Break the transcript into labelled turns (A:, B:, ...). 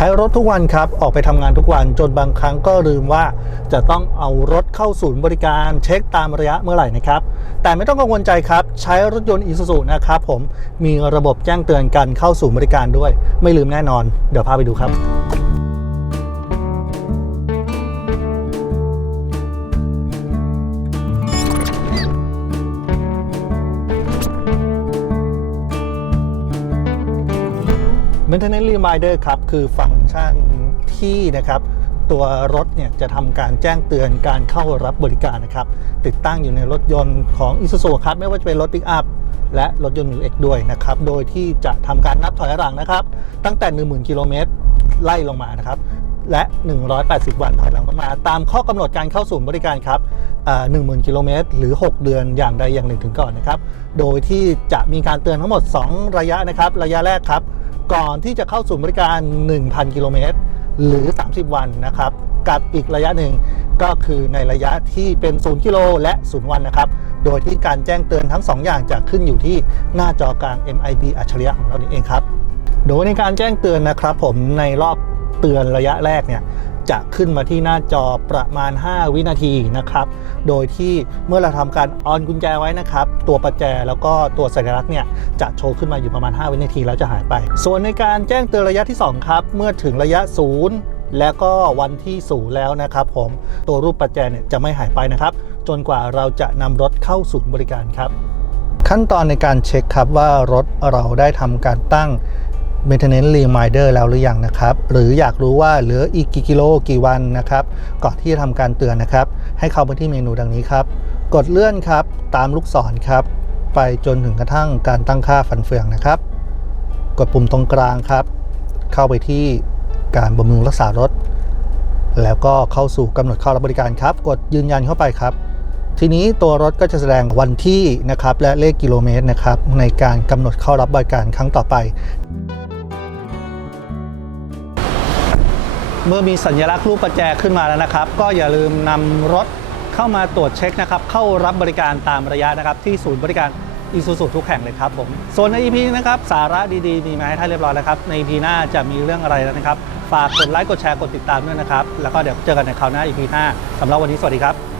A: ใช้รถทุกวันครับ ออกไปทำงานทุกวันจนบางครั้งก็ลืมว่า จะต้องเอารถเข้าศูนย์บริการ เช็คตามระยะเมื่อไหร่นะครับ แต่ไม่ต้องกังวลใจครับ ใช้รถยนต์อีซูซูนะครับผมมีระบบแจ้งเตือนการเข้าศูนย์บริการด้วย ไม่ลืมแน่นอน เดี๋ยวพาไปดูครับ Maintenance Reminder ครับคือฟังก์ชันที่นะครับตัวรถเนี่ยจะทำการแจ้งเตือนการเข้ารับบริการนะครับ ติดตั้งอยู่ในรถยนต์ของ Isuzu ครับไม่ว่าจะเป็นรถปิกอัพและรถยนต์ New X ด้วยนะครับ โดยที่จะทำการนับถอยหลังนะครับ ตั้งแต่ 10,000 กิโลเมตรไล่ลงมานะครับ และ 180 วันถอยหลังลงมา ตามข้อกำหนดการเข้าสู่บริการครับอ่า10,000 กิโลเมตรหรือ 6 เดือนอย่างใดอย่างหนึ่งถึงก่อนนะครับ โดยที่จะมีการเตือนทั้งหมด 2 ระยะนะครับ ระยะแรกครับ ก่อนที่จะเข้าสู่บริการ 1,000 กิโลเมตร หรือ 30 วันนะครับ กับอีกระยะหนึ่งก็คือในระยะที่เป็น 0 กิโลและ 0 วันนะครับ โดยที่การแจ้งเตือนทั้ง 2 อย่างจะขึ้นอยู่ที่หน้าจอกลาง MID อัจฉริยะของเรานี่เองครับ โดยในการแจ้งเตือนนะครับ ผมในรอบเตือนระยะแรกเนี่ย จะขึ้นมาที่หน้าจอประมาณ 5 วินาทีนะครับ โดยที่เมื่อเราทำการออนกุญแจไว้นะครับ ตัวประแจแล้วก็ตัวสัญลักษณ์เนี่ยจะโชว์ขึ้นมาอยู่ประมาณ 5 วินาทีแล้วจะหายไป ส่วนในการแจ้งเตือนระยะที่ 2 ครับ เมื่อถึงระยะ 0 แล้วก็วันที่ศูนย์แล้วนะครับ ผมตัวรูปประแจเนี่ยจะไม่หายไปนะครับ จนกว่าเราจะนำรถเข้าศูนย์บริการครับ ขั้นตอนในการเช็คครับว่ารถเราได้ทำการตั้ง maintenance reminder แล้วหรือยังนะครับ หรืออยากรู้ว่าเหลืออีกกี่กิโลกี่วันนะครับ ก่อนที่จะทำการเตือนนะครับ ให้เข้าไปที่เมนูดังนี้ครับ กดเลื่อนครับ ตามลูกศรครับ ไปจนถึงกระทั่งการตั้งค่าฟันเฟืองนะครับ กดปุ่มตรงกลางครับ เข้าไปที่การบำรุงรักษารถ แล้วก็เข้าสู่กำหนดเข้ารับบริการครับ กดยืนยันเข้าไปครับทีนี้ตัวรถก็จะแสดงวันที่นะครับและเลขกิโลเมตรนะครับในการกำหนดเข้ารับบริการครั้งต่อไป เมื่อมีสัญลักษณ์รูปประแจขึ้นมาแล้วนะครับ ก็อย่าลืมนำรถเข้ามาตรวจเช็คนะครับ เข้ารับบริการตามระยะนะครับ ที่ศูนย์บริการอีซูซูทุกแห่งเลยครับผมส่วนใน EP นี้นะครับ สาระดีๆ มีมาให้ท่านเรียบร้อยแล้วครับ ใน EP หน้าจะมีเรื่องอะไรแล้วนะครับ ฝากกดไลค์กดแชร์กดติดตามด้วยนะครับ แล้วก็เดี๋ยวเจอกันในคราวหน้า EP หน้าสำหรับวันนี้สวัสดีครับ